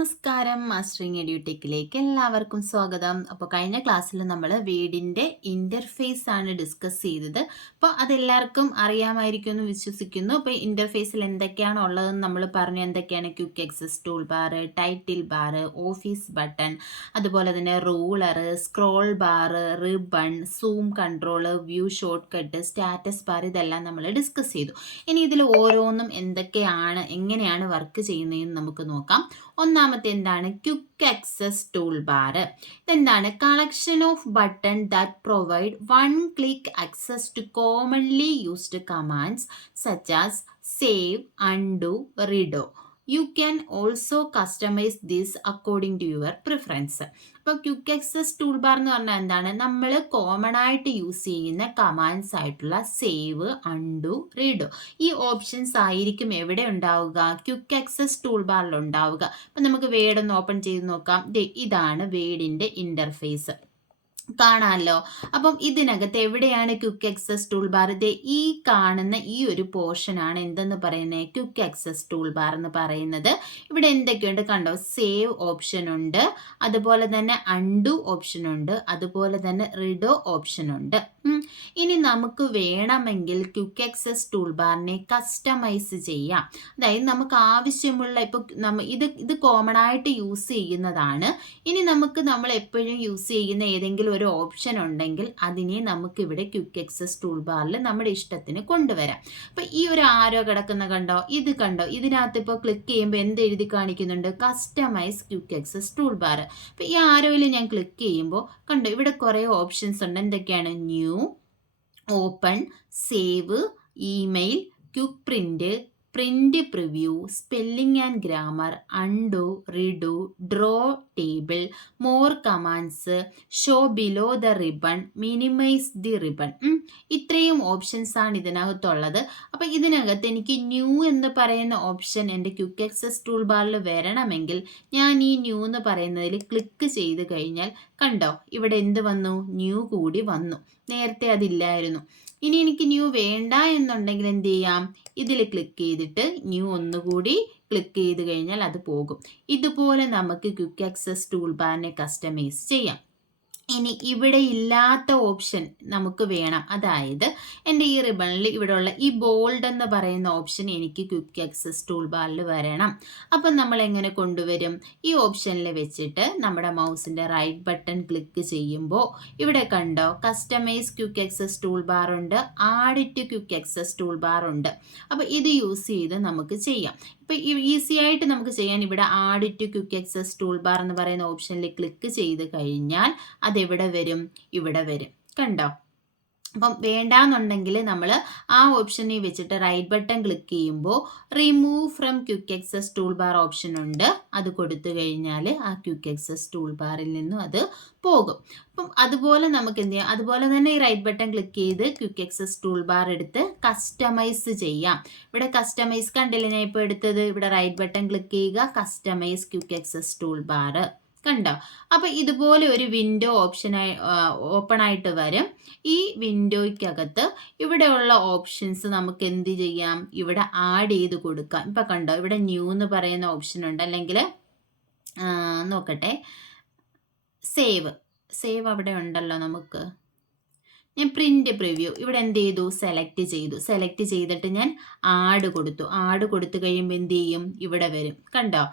നമസ്കാരം, മാസ്റ്ററിങ് എഡ്യൂടെക്കിലേക്ക് എല്ലാവർക്കും സ്വാഗതം. അപ്പോൾ കഴിഞ്ഞ ക്ലാസ്സിൽ നമ്മൾ വേഡിൻ്റെ ഇൻ്റർഫേസ് ആണ് ഡിസ്കസ് ചെയ്തത്. അപ്പോൾ അതെല്ലാവർക്കും അറിയാമായിരിക്കും എന്ന് വിശ്വസിക്കുന്നു. അപ്പോൾ ഇൻ്റർഫേസിൽ എന്തൊക്കെയാണ് ഉള്ളതെന്ന് നമ്മൾ പറഞ്ഞു. എന്തൊക്കെയാണ് quick access tool bar, title bar, office button, അതുപോലെ തന്നെ ruler, scroll bar, ribbon, zoom control, view short cut, status bar, ഇതെല്ലാം നമ്മൾ ഡിസ്കസ് ചെയ്തു. ഇനി ഇതിൽ ഓരോന്നും എന്തൊക്കെയാണ്, എങ്ങനെയാണ് വർക്ക് ചെയ്യുന്നതെന്ന് നമുക്ക് നോക്കാം. ഒന്നാമത്തെ എന്താണ്? Quick access tool bar. ഇതെന്താണ്? Collection of button that provide one click access to commonly used commands such as save, undo, redo. You can also customize this according to your preference. അപ്പോൾ quick access tool bar എന്ന് പറഞ്ഞാൽ എന്താണ്? നമ്മൾ common ആയിട്ട് use ചെയ്യുന്ന commands ആയിട്ടുള്ള save, undo, റീഡോ, ഈ options ആയിരിക്കും എവിടെ ഉണ്ടാവുക? ക്വിക്ക് ആക്സസ് ടൂൾ ബാറിൽ ഉണ്ടാവുക. അപ്പം നമുക്ക് വേഡ് ഒന്ന് ഓപ്പൺ ചെയ്ത് നോക്കാം. ഇതാണ് വേഡിൻ്റെ ഇൻ്റർഫേസ്, കാണാമല്ലോ. അപ്പം ഇതിനകത്ത് എവിടെയാണ് ക്വിക്ക് ആക്സസ് ടൂൾ ബാർ? ഈ കാണുന്ന ഈ ഒരു പോർഷനാണ് എന്തെന്ന് പറയുന്നത്? ക്വിക്ക് ആക്സസ് ടൂൾ ബാർ എന്ന് പറയുന്നത്. ഇവിടെ എന്തൊക്കെയുണ്ട് കണ്ടോ? സേവ് ഓപ്ഷൻ ഉണ്ട്, അതുപോലെ തന്നെ അൺഡു ഓപ്ഷൻ ഉണ്ട്, അതുപോലെ തന്നെ റിഡോ ഓപ്ഷൻ ഉണ്ട്. ഇനി നമുക്ക് വേണമെങ്കിൽ ക്വിക്ക് ആക്സസ് ടൂൾ ബാറിനെ കസ്റ്റമൈസ് ചെയ്യാം. അതായത് നമുക്ക് ആവശ്യമുള്ള, ഇപ്പോൾ ഇത് കോമൺ ആയിട്ട് യൂസ് ചെയ്യുന്നതാണ്. ഇനി നമ്മൾ എപ്പോഴും യൂസ് ചെയ്യുന്ന ഏതെങ്കിലും ഒരു ഓപ്ഷൻ ഉണ്ടെങ്കിൽ അതിനെ നമുക്ക് ഇവിടെ ക്വിക്ക് ആക്സസ് ടൂൾ ബാറിൽ നമ്മുടെ ഇഷ്ടത്തിന് കൊണ്ടുവരാം. അപ്പോൾ ഈ ഒരു ആരോ കിടക്കുന്ന കണ്ടോ? ഇതിനകത്ത് ഇപ്പോൾ ക്ലിക്ക് ചെയ്യുമ്പോൾ എന്ത് എഴുതി കാണിക്കുന്നുണ്ട്? Customise quick access tool bar. അപ്പോൾ ഈ ആരോയിൽ ഞാൻ ക്ലിക്ക് ചെയ്യുമ്പോൾ കണ്ടോ, ഇവിടെ കുറേ ഓപ്ഷൻസ് ഉണ്ട്. എന്തൊക്കെയാണ്? New, open, save, email, quick print, print preview, spelling and grammar, undo, redo, draw table, more commands, show below the ribbon, minimize the ribbon. ഇത്രയും ഓപ്ഷൻസ് ആണ് ഇതിനകത്തുള്ളത്. അപ്പോൾ ഇതിനകത്ത് എനിക്ക് ന്യൂ എന്ന് പറയുന്ന ഓപ്ഷൻ എൻ്റെ ക്വിക്ക് ആക്സസ് ടൂൾ ബാറിൽ വരണമെങ്കിൽ ഞാൻ ഈ ന്യൂ എന്ന് പറയുന്നതിൽ ക്ലിക്ക് ചെയ്ത് കഴിഞ്ഞാൽ കണ്ടോ, ഇവിടെ എന്ത് വന്നു? ന്യൂ കൂടി വന്നു. നേരത്തെ അതില്ലായിരുന്നു. ഇനി എനിക്ക് ന്യൂ വേണ്ട എന്നുണ്ടെങ്കിൽ എന്ത് ചെയ്യാം? ഇതിൽ ക്ലിക്ക് ചെയ്തിട്ട് ന്യൂ ഒന്നുകൂടി ക്ലിക്ക് ചെയ്ത് കഴിഞ്ഞാൽ അത് പോകും. ഇതുപോലെ നമുക്ക് ക്വിക്ക് ആക്സസ് ടൂൾ ബാറിനെ കസ്റ്റമൈസ് ചെയ്യാം. ഇനി ഇവിടെ ഇല്ലാത്ത ഓപ്ഷൻ നമുക്ക് വേണം. അതായത് എൻ്റെ ഈ റിബണിൽ ഇവിടെയുള്ള ഈ ബോൾഡ് എന്ന് പറയുന്ന ഓപ്ഷൻ എനിക്ക് ക്വിക്ക് ആക്സസ് ടൂൾ ബാറിൽ വരണം. അപ്പം നമ്മൾ എങ്ങനെ കൊണ്ടുവരും? ഈ ഓപ്ഷനിൽ വെച്ചിട്ട് നമ്മുടെ മൗസിൻ്റെ റൈറ്റ് ബട്ടൺ ക്ലിക്ക് ചെയ്യുമ്പോൾ ഇവിടെ കണ്ടോ, customize quick access tool bar ഉണ്ട്, add to quick access tool bar ഉണ്ട്. അപ്പോൾ ഇത് യൂസ് ചെയ്ത് നമുക്ക് ചെയ്യാം. ഇപ്പോൾ ഈസി ആയിട്ട് നമുക്ക് ചെയ്യാൻ ഇവിടെ add to quick access tool bar എന്ന് പറയുന്ന ഓപ്ഷനിൽ ക്ലിക്ക് ചെയ്ത് കഴിഞ്ഞാൽ അതെവിടെ വരും? ഇവിടെ വരും. കണ്ടോ? അപ്പം വേണ്ടാന്നുണ്ടെങ്കിൽ നമ്മൾ ആ ഓപ്ഷനിൽ വെച്ചിട്ട് റൈറ്റ് ബട്ടൺ ക്ലിക്ക് ചെയ്യുമ്പോൾ remove from quick access tool bar option ഉണ്ട്. അത് കൊടുത്തു കഴിഞ്ഞാൽ ആ ക്വിക്ക് ആക്സസ് ടൂൾ ബാറിൽ നിന്നും അത് പോകും. അപ്പം അതുപോലെ നമുക്ക് എന്ത് ചെയ്യാം? അതുപോലെ തന്നെ ഈ റൈറ്റ് ബട്ടൺ ക്ലിക്ക് ചെയ്ത് ക്വിക്ക് ആക്സസ് ടൂൾ ബാർ എടുത്ത് കസ്റ്റമൈസ് ചെയ്യാം. ഇവിടെ കസ്റ്റമൈസ് കണ്ടില്ലേ ഞാൻ ഇപ്പോൾ എടുത്തത്? ഇവിടെ റൈറ്റ് ബട്ടൺ ക്ലിക്ക് ചെയ്യുക, customise quick access tool bar. കണ്ടോ? അപ്പോൾ ഇതുപോലെ ഒരു വിൻഡോ ഓപ്പൺ ആയിട്ട് വരും. ഈ വിൻഡോയ്ക്കകത്ത് ഇവിടെയുള്ള ഓപ്ഷൻസ് നമുക്ക് എന്ത് ചെയ്യാം? ഇവിടെ ആഡ് ചെയ്ത് കൊടുക്കാം. ഇപ്പം കണ്ടോ, ഇവിടെ ന്യൂ എന്ന് പറയുന്ന ഓപ്ഷൻ ഉണ്ട്, അല്ലെങ്കിൽ നോക്കട്ടെ, സേവ് അവിടെ ഉണ്ടല്ലോ. നമുക്ക് ഞാൻ പ്രിന്റ് പ്രിവ്യൂ ഇവിടെ എന്ത് ചെയ്തു? സെലക്ട് ചെയ്തിട്ട് ഞാൻ ആഡ് കൊടുത്തു കഴിയുമ്പോൾ എന്ത് ചെയ്യും? ഇവിടെ വരും. കണ്ടോ?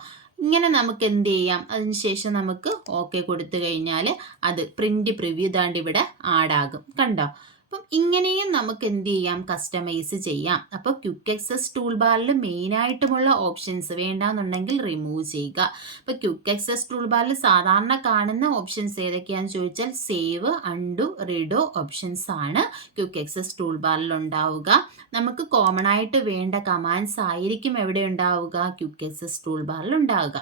ഇങ്ങനെ നമുക്ക് എന്ത് ചെയ്യാം? അതിനുശേഷം നമുക്ക് ഓക്കെ കൊടുത്തു കഴിഞ്ഞാൽ അത് പ്രിന്റ് പ്രിവ്യൂ ദാണ്ട് ഇവിടെ ആഡാകും. കണ്ടോ? അപ്പം ഇങ്ങനെയും നമുക്ക് എന്ത് ചെയ്യാം? കസ്റ്റമൈസ് ചെയ്യാം. അപ്പോൾ ക്വിക്ക് ആക്സസ് ടൂൾ ബാറിൽ മെയിനായിട്ടുമുള്ള ഓപ്ഷൻസ് വേണ്ടാന്നുണ്ടെങ്കിൽ റിമൂവ് ചെയ്യുക. അപ്പോൾ ക്വിക്ക് ആക്സസ് ടൂൾ ബാറിൽ സാധാരണ കാണുന്ന ഓപ്ഷൻസ് ഏതൊക്കെയാണെന്ന് ചോദിച്ചാൽ സേവ്, അൺഡു, റിഡോ ഓപ്ഷൻസ് ആണ് ക്വിക്ക് ആക്സസ് ടൂൾ ബാറിൽ ഉണ്ടാവുക. നമുക്ക് കോമൺ ആയിട്ട് വേണ്ട കമാൻഡ്സ് ആയിരിക്കും എവിടെ ഉണ്ടാവുക? ക്വിക്ക് ആക്സസ് ടൂൾ ബാറിൽ ഉണ്ടാവുക.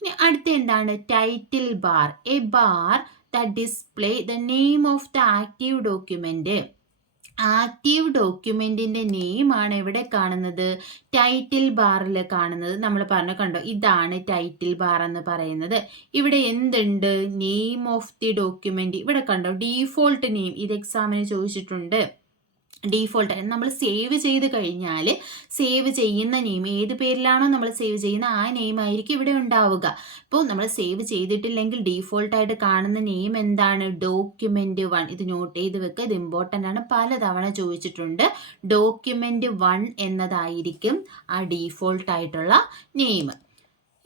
ഇനി അടുത്ത എന്താണ്? Title bar. A bar that display the name of the active document. Active ഡോക്യുമെൻറ്റിൻ്റെ നെയിമാണ് എവിടെ കാണുന്നത്? ടൈറ്റിൽ ബാറിൽ കാണുന്നത്. നമ്മൾ പറഞ്ഞു കണ്ടോ, ഇതാണ് ടൈറ്റിൽ ബാർ എന്ന് പറയുന്നത്. ഇവിടെ എന്തുണ്ട്? Name of the document. ഇവിടെ കണ്ടോ, ഡീഫോൾട്ട് നെയിം. ഇത് എക്സാമിന് ചോദിച്ചിട്ടുണ്ട്. ഡീഫോൾട്ട് നമ്മൾ സേവ് ചെയ്ത് കഴിഞ്ഞാൽ സേവ് ചെയ്യുന്ന നെയിം ഏത് പേരിലാണോ നമ്മൾ സേവ് ചെയ്യുന്ന ആ നെയിം ആയിരിക്കും ഇവിടെ ഉണ്ടാവുക. ഇപ്പോൾ നമ്മൾ സേവ് ചെയ്തിട്ടില്ലെങ്കിൽ ഡീഫോൾട്ടായിട്ട് കാണുന്ന നെയിം എന്താണ്? document1. ഇത് നോട്ട് ചെയ്ത് വെക്കുക, ഇത് ഇമ്പോർട്ടൻ്റ് ആണ്, പലതവണ ചോദിച്ചിട്ടുണ്ട്. document1 എന്നതായിരിക്കും ആ ഡീഫോൾട്ടായിട്ടുള്ള നെയിം.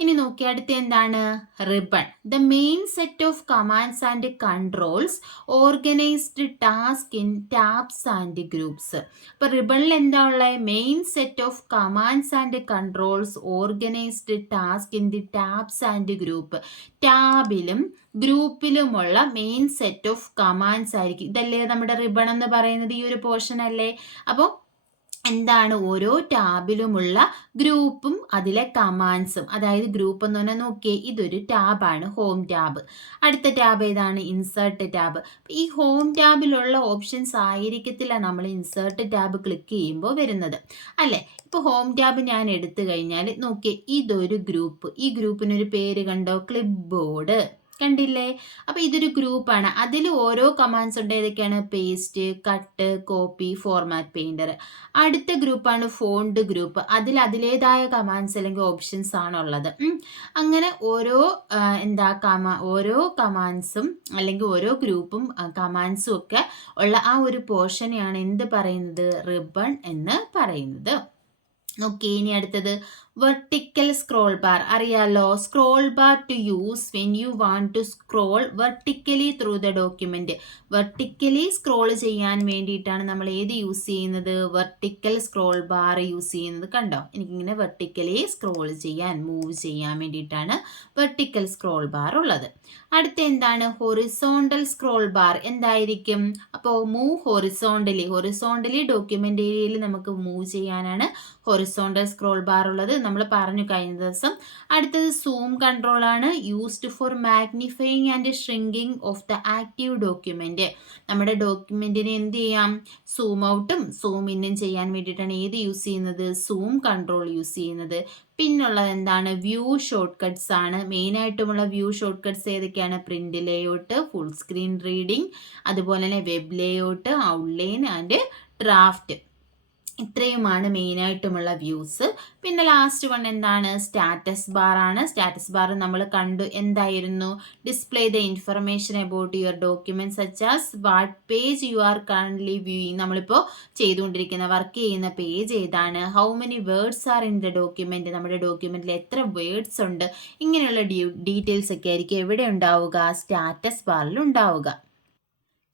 ഇനി നോക്കി അടുത്ത എന്താണ്? Ribbon. The main set of commands and controls organized task in tabs and groups. അപ്പോൾ റിബണിൽ എന്താ ഉള്ളത്? Main set of commands and controls organized task in the tabs and group. ടാബിലും ഗ്രൂപ്പിലുമുള്ള മെയിൻ സെറ്റ് ഓഫ് കമാൻഡ്സ് ആയിരിക്കും. ഇതല്ലേ നമ്മുടെ ribbon എന്ന് പറയുന്നത്, ഈ ഒരു പോർഷൻ അല്ലേ? അപ്പോൾ എന്താണ്? ഓരോ ടാബിലുമുള്ള ഗ്രൂപ്പും അതിലെ കമാൻഡ്സും. അതായത് ഗ്രൂപ്പ് എന്ന് പറഞ്ഞാൽ നോക്കിയേ, ഇതൊരു ടാബാണ്, ഹോം ടാബ്. അടുത്ത ടാബ് ഏതാണ്? Insert tab. ഈ ഹോം ടാബിലുള്ള ഓപ്ഷൻസ് ആയിരിക്കത്തില്ല നമ്മൾ ഇൻസേർട്ട് ടാബ് ക്ലിക്ക് ചെയ്യുമ്പോൾ വരുന്നത്, അല്ലേ? ഇപ്പോൾ ഹോം ടാബ് ഞാൻ എടുത്തു കഴിഞ്ഞാൽ നോക്കിയേ, ഇതൊരു ഗ്രൂപ്പ്. ഈ ഗ്രൂപ്പിനൊരു പേര് കണ്ടോ? Clip board. കണ്ടില്ലേ? അപ്പോൾ ഇതൊരു ഗ്രൂപ്പാണ്. അതിൽ ഓരോ കമാൻഡ്സ് ഉണ്ട്. ഏതൊക്കെയാണ്? Paste, cut, copy, format, painter. അടുത്ത ഗ്രൂപ്പാണ് ഫോണ്ട് ഗ്രൂപ്പ്. അതിലേതായ കമാൻഡ്സ് അല്ലെങ്കിൽ ഓപ്ഷൻസ് ആണുള്ളത്. അങ്ങനെ ഓരോ ഓരോ കമാൻഡ്സും അല്ലെങ്കിൽ ഓരോ ഗ്രൂപ്പും കമാൻഡ്സും ഒക്കെ ഉള്ള ആ ഒരു പോർഷനെയാണ് എന്ത് പറയുന്നത്? റിബൺ എന്ന് പറയുന്നത്. ഓക്കെ, ഇനി അടുത്തത് വെർട്ടിക്കൽ സ്ക്രോൾ ബാർ. അറിയാലോ, scroll bar to use when you want to scroll vertically through the document. Vertically scroll ചെയ്യാൻ വേണ്ടിയിട്ടാണ് നമ്മൾ ഏത് യൂസ് ചെയ്യുന്നത്? വെർട്ടിക്കൽ സ്ക്രോൾ ബാർ യൂസ് ചെയ്യുന്നത്. കണ്ടോ, എനിക്കിങ്ങനെ വെർട്ടിക്കലി സ്ക്രോൾ ചെയ്യാൻ, മൂവ് ചെയ്യാൻ വേണ്ടിയിട്ടാണ് വെർട്ടിക്കൽ സ്ക്രോൾ ബാർ ഉള്ളത്. അടുത്ത എന്താണ്? Horizontal scroll bar. എന്തായിരിക്കും? അപ്പോൾ മൂവ് ഹൊറിസോണ്ടലി ഡോക്യുമെന്റ് ഏരിയയിൽ നമുക്ക് മൂവ് ചെയ്യാനാണ് ഹൊറിസോണ്ടൽ സ്ക്രോൾ ബാർ ഉള്ളത്. നമ്മൾ പറഞ്ഞു കഴിഞ്ഞ ദിവസം. അടുത്തത് സൂം കൺട്രോൾ ആണ്, used for magnifying and shrinking of the active document. നമ്മുടെ ഡോക്യുമെന്റിനെ എന്ത് ചെയ്യാം? സൂം ഔട്ടും സൂം ഇന്നും ചെയ്യാൻ വേണ്ടിയിട്ടാണ് ഏത് യൂസ് ചെയ്യുന്നത്? സൂം കൺട്രോൾ യൂസ് ചെയ്യുന്നത്. പിന്നുള്ളത് എന്താണ്? വ്യൂ ഷോർട്ട് കട്ട്സ് ആണ്. മെയിനായിട്ടുമുള്ള വ്യൂ ഷോർട്ട് കട്ട്സ് ഏതൊക്കെയാണ്? Print layout, full screen reading, അതുപോലെ തന്നെ web layout, outline and draft. ഇത്രയുമാണ് മെയിനായിട്ടുമുള്ള വ്യൂസ്. പിന്നെ ലാസ്റ്റ് വൺ എന്താണ്? സ്റ്റാറ്റസ് ബാർ ആണ്. സ്റ്റാറ്റസ് ബാർ നമ്മൾ കണ്ടു, എന്തായിരുന്നു? Display the information about your document such as what page you are currently viewing. നമ്മളിപ്പോൾ ചെയ്തുകൊണ്ടിരിക്കുന്ന വർക്ക് ചെയ്യുന്ന പേജ് ഏതാണ്? How many words are in the document. നമ്മുടെ ഡോക്യുമെന്റിൽ എത്ര വേർഡ്സ് ഉണ്ട്? ഇങ്ങനെയുള്ള ഡീറ്റെയിൽസ് ഒക്കെ ആയിരിക്കും എവിടെ ഉണ്ടാവുക? സ്റ്റാറ്റസ് ബാറിൽ ഉണ്ടാവുക.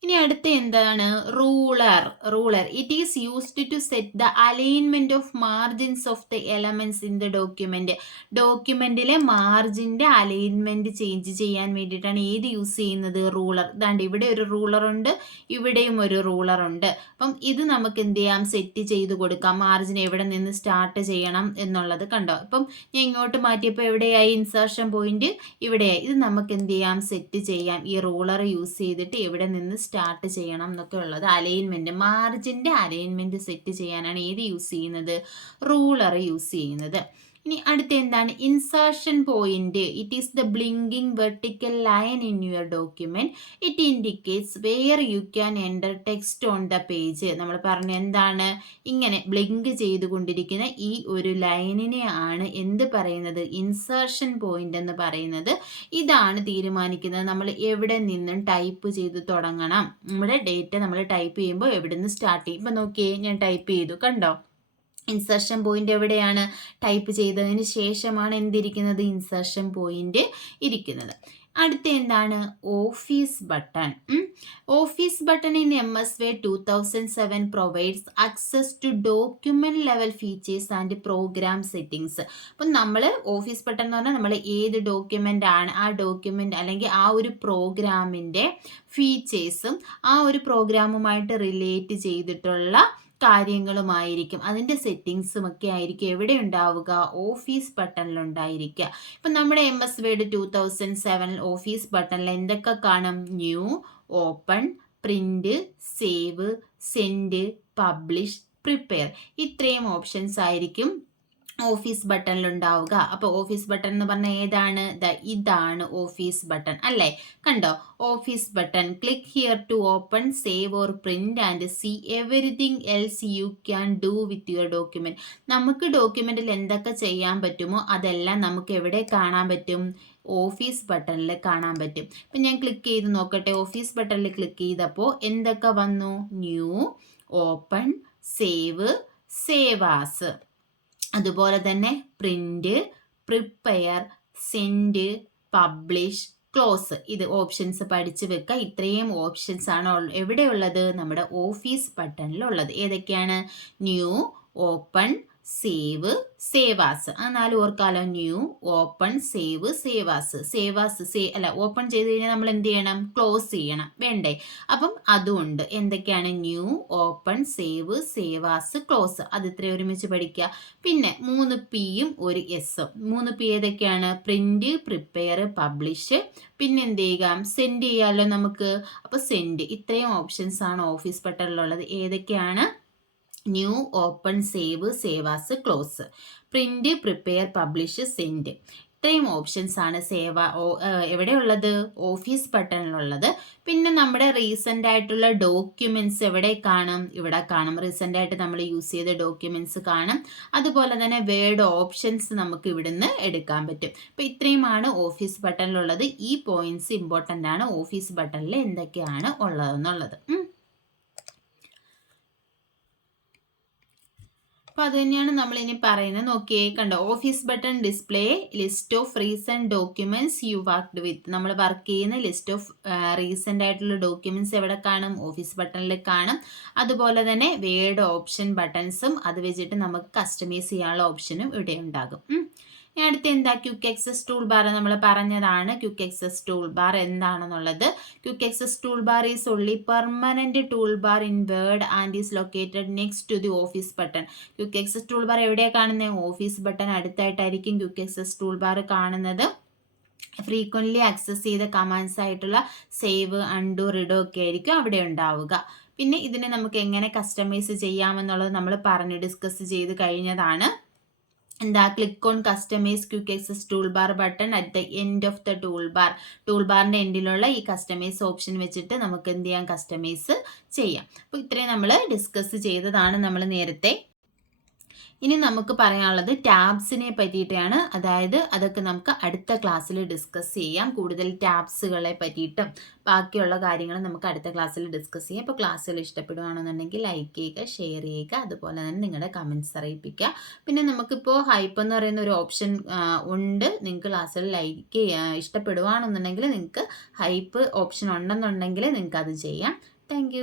ഇനി അടുത്ത എന്താണ്? Ruler. It is used to set the alignment of margins of the elements in the document. ഡോക്യുമെന്റിലെ മാർജിന്റെ അലൈൻമെന്റ് ചേഞ്ച് ചെയ്യാൻ വേണ്ടിയിട്ടാണ് ഏത് യൂസ് ചെയ്യുന്നത്? റൂളർ. ഇതാണ്ട് ഇവിടെ ഒരു റൂളർ ഉണ്ട്, ഇവിടെയും ഒരു റൂളർ ഉണ്ട്. അപ്പം ഇത് നമുക്ക് എന്ത് ചെയ്യാം? സെറ്റ് ചെയ്ത് കൊടുക്കാം. മാർജിൻ എവിടെ നിന്ന് സ്റ്റാർട്ട് ചെയ്യണം എന്നുള്ളത് കണ്ടോ. ഇപ്പം ഞാൻ ഇങ്ങോട്ട് മാറ്റിയപ്പോൾ എവിടെയായി? Insertion point ഇവിടെയായി. ഇത് നമുക്ക് എന്ത് ചെയ്യാം? സെറ്റ് ചെയ്യാം. ഈ റൂളർ യൂസ് ചെയ്തിട്ട് എവിടെ നിന്ന് സ്റ്റാർട്ട് ചെയ്യണം എന്നൊക്കെ ഉള്ളത് അലൈൻമെന്റ്, മാർജിന്റെ അലൈൻമെന്റ് സെറ്റ് ചെയ്യാനാണ് ഏത് യൂസ് ചെയ്യുന്നത്? റൂളർ യൂസ് ചെയ്യുന്നത്. ഇനി അടുത്ത എന്താണ്? Insertion point. It is the blinking vertical line in your document. It indicates where you can enter text on the page. നമ്മൾ പറഞ്ഞ എന്താണ്? ഇങ്ങനെ ബ്ലിങ്ക് ചെയ്തുകൊണ്ടിരിക്കുന്ന ഈ ഒരു ലൈനിനെ ആണ് എന്ത് പറയുന്നത്? ഇൻസേർഷൻ പോയിന്റ് എന്ന് പറയുന്നത്. ഇതാണ് തീരുമാനിക്കുന്നത് നമ്മൾ എവിടെ നിന്നും ടൈപ്പ് ചെയ്ത് തുടങ്ങണം. നമ്മുടെ ഡേറ്റ നമ്മൾ ടൈപ്പ് ചെയ്യുമ്പോൾ എവിടെ നിന്ന് സ്റ്റാർട്ട് ചെയ്യും. ഇപ്പം നോക്കിയേ, ഞാൻ ടൈപ്പ് ചെയ്തു, കണ്ടോ? ഇൻസർഷൻ പോയിന്റ് എവിടെയാണ്? ടൈപ്പ് ചെയ്തതിന് ശേഷമാണ് എന്തിരിക്കുന്നത്? ഇൻസർഷൻ പോയിന്റ് ഇരിക്കുന്നത്. അടുത്ത എന്താണ്? Office button. Office button in MS Word 2007 provides access to document level features and program settings. അപ്പം നമ്മൾ ഓഫീസ് ബട്ടൺ എന്ന് പറഞ്ഞാൽ നമ്മൾ ഏത് ഡോക്യുമെന്റ് ആണ്, ആ ഡോക്യുമെന്റ് അല്ലെങ്കിൽ ആ ഒരു പ്രോഗ്രാമിൻ്റെ ഫീച്ചേഴ്സും ആ ഒരു പ്രോഗ്രാമുമായിട്ട് റിലേറ്റ് ചെയ്തിട്ടുള്ള കാര്യങ്ങളുമായിരിക്കും, അതിൻ്റെ സെറ്റിങ്സും ഒക്കെ ആയിരിക്കും എവിടെ ഉണ്ടാവുക? ഓഫീസ് ബട്ടണിൽ ഉണ്ടായിരിക്കുക. ഇപ്പം നമ്മുടെ MS Word 2007 ഓഫീസ് ബട്ടണിൽ എന്തൊക്കെ കാണും? New, open, print, save, send, publish, prepare. ഇത്രയും ഓപ്ഷൻസ് ആയിരിക്കും ഓഫീസ് ബട്ടണിൽ ഉണ്ടാവുക. അപ്പോൾ ഓഫീസ് ബട്ടൺ എന്ന് പറഞ്ഞാൽ ഏതാണ്? ഇതാണ് ഓഫീസ് ബട്ടൺ അല്ലേ? കണ്ടോ? Office button. Click here to open, save or print and see everything else you can do with your document. നമുക്ക് ഡോക്യുമെന്റിൽ എന്തൊക്കെ ചെയ്യാൻ പറ്റുമോ അതെല്ലാം നമുക്ക് എവിടെ കാണാൻ പറ്റും? ഓഫീസ് ബട്ടണിൽ കാണാൻ പറ്റും. ഇപ്പം ഞാൻ ക്ലിക്ക് ചെയ്ത് നോക്കട്ടെ. ഓഫീസ് ബട്ടണിൽ ക്ലിക്ക് ചെയ്തപ്പോൾ എന്തൊക്കെ വന്നു? New, open, save, save as, അതുപോലെ തന്നെ print, prepare, send, publish, close. ഇത് ഓപ്ഷൻസ് പഠിച്ചു വെക്കുക. ഇത്രയും ഓപ്ഷൻസ് ആണ് എവിടെയുള്ളത്? നമ്മുടെ ഓഫീസ് ബട്ടണിലുള്ളത്. ഏതൊക്കെയാണ്? New, open, save, save as. ആ 4 ഓർക്കാലോ. New, open, save, save as. Save as open ചെയ്ത് കഴിഞ്ഞാൽ നമ്മൾ എന്ത് ചെയ്യണം? ക്ലോസ് ചെയ്യണം, വേണ്ടേ? അപ്പം അതുകൊണ്ട് എന്തൊക്കെയാണ്? New, open, save, save as, close. അത് ഇത്രയും ഒരുമിച്ച് പഠിക്കുക. പിന്നെ 3 പിയും 1 എസും. 3 പി ഏതൊക്കെയാണ്? Print, prepare, publish. പിന്നെ എന്ത് ചെയ്യുക? സെൻഡ് ചെയ്യാമല്ലോ നമുക്ക്. അപ്പോൾ സെൻഡ്. ഇത്രയും ഓപ്ഷൻസ് ആണ് ഓഫീസ് ബട്ടണിലുള്ളത്. ഏതൊക്കെയാണ്? New, open, save, save as, close. Print, prepare, publish, send. ഇത്രയും ഓപ്ഷൻസ് ആണ് എവിടെയുള്ളത്? ഓഫീസ് ബട്ടണിലുള്ളത്. പിന്നെ നമ്മുടെ റീസെൻ്റ് ആയിട്ടുള്ള ഡോക്യുമെന്റ്സ് എവിടെ കാണും? ഇവിടെ കാണും. റീസെൻ്റ് ആയിട്ട് നമ്മൾ യൂസ് ചെയ്ത ഡോക്യുമെന്റ്സ് കാണും. അതുപോലെ തന്നെ വേർഡ് ഓപ്ഷൻസ് നമുക്ക് ഇവിടുന്ന് എടുക്കാൻ പറ്റും. അപ്പോൾ ഇത്രയുമാണ് ഓഫീസ് ബട്ടണിലുള്ളത്. ഈ പോയിന്റ്സ് ഇമ്പോർട്ടൻ്റ് ആണ്. ഓഫീസ് ബട്ടണിൽ എന്തൊക്കെയാണ് ഉള്ളതെന്നുള്ളത്. അപ്പോൾ അത് തന്നെയാണ് നമ്മൾ ഇനി പറയുന്നത്. നോക്കിയേ, കണ്ടോ? Office button display list of recent documents U worked വിത്ത്. നമ്മൾ വർക്ക് ചെയ്യുന്ന ലിസ്റ്റ് ഓഫ് റീസെന്റ് ആയിട്ടുള്ള ഡോക്യുമെന്റ്സ് എവിടെ കാണും? ഓഫീസ് ബട്ടണിൽ കാണും. അതുപോലെ തന്നെ വേർഡ് ഓപ്ഷൻ ബട്ടൺസും അത് വെച്ചിട്ട് നമുക്ക് കസ്റ്റമൈസ് ചെയ്യാനുള്ള ഓപ്ഷനും ഇവിടെ ഉണ്ടാകും. അടുത്ത എന്താ? Quick access tool bar. നമ്മൾ പറഞ്ഞതാണ് ക്വിക്ക് ആക്സസ് ടൂൾ ബാർ എന്താണെന്നുള്ളത്. Quick access tool bar is only permanent tool bar in word and is located next to the office button. Quick access tool bar എവിടെയാണ് കാണുന്നത്? Office button അടുത്തായിട്ടായിരിക്കും quick access tool bar കാണുന്നത്. Frequently access ചെയ്ത commands ആയിട്ടുള്ള save, undo, redo ഒക്കെ ആയിരിക്കും അവിടെ ഉണ്ടാവുക. പിന്നെ ഇതിനെ നമുക്ക് എങ്ങനെ കസ്റ്റമൈസ് ചെയ്യാമെന്നുള്ളത് നമ്മൾ ഡിസ്കസ് ചെയ്ത് കഴിഞ്ഞതാണ്. എന്താ? Click on customize quick access tool bar button at the end of the tool bar. Tool ബാറിൻ്റെ എൻഡിലുള്ള ഈ കസ്റ്റമൈസ് ഓപ്ഷൻ വെച്ചിട്ട് നമുക്ക് എന്ത് ചെയ്യാം? കസ്റ്റമൈസ് ചെയ്യാം. അപ്പോൾ ഇത്രയും നമ്മൾ ഡിസ്കസ് ചെയ്തതാണ് നമ്മൾ നേരത്തെ. ഇനി നമുക്ക് പറയാനുള്ളത് ടാബ്സിനെ പറ്റിയിട്ടാണ്. അതായത് അതൊക്കെ നമുക്ക് അടുത്ത ക്ലാസ്സിൽ ഡിസ്കസ് ചെയ്യാം. കൂടുതൽ ടാബ്സുകളെ പറ്റിയിട്ടും ബാക്കിയുള്ള കാര്യങ്ങൾ നമുക്ക് അടുത്ത ക്ലാസ്സിൽ ഡിസ്കസ് ചെയ്യാം. അപ്പോൾ ക്ലാസ്സുകൾ ഇഷ്ടപ്പെടുകയാണെന്നുണ്ടെങ്കിൽ ലൈക്ക് ചെയ്യുക, ഷെയർ ചെയ്യുക, അതുപോലെ തന്നെ നിങ്ങളുടെ കമൻറ്റ്സ് അറിയിപ്പിക്കുക. പിന്നെ നമുക്കിപ്പോൾ ഹൈപ്പ് എന്ന് പറയുന്ന ഒരു ഓപ്ഷൻ ഉണ്ട്. നിങ്ങൾക്ക് ക്ലാസ്സുകൾ ലൈക്ക് ഇഷ്ടപ്പെടുകയാണെന്നുണ്ടെങ്കിൽ നിങ്ങൾക്ക് ഹൈപ്പ് ഓപ്ഷൻ ഉണ്ടെന്നുണ്ടെങ്കിൽ നിങ്ങൾക്ക് അത് ചെയ്യാം. താങ്ക്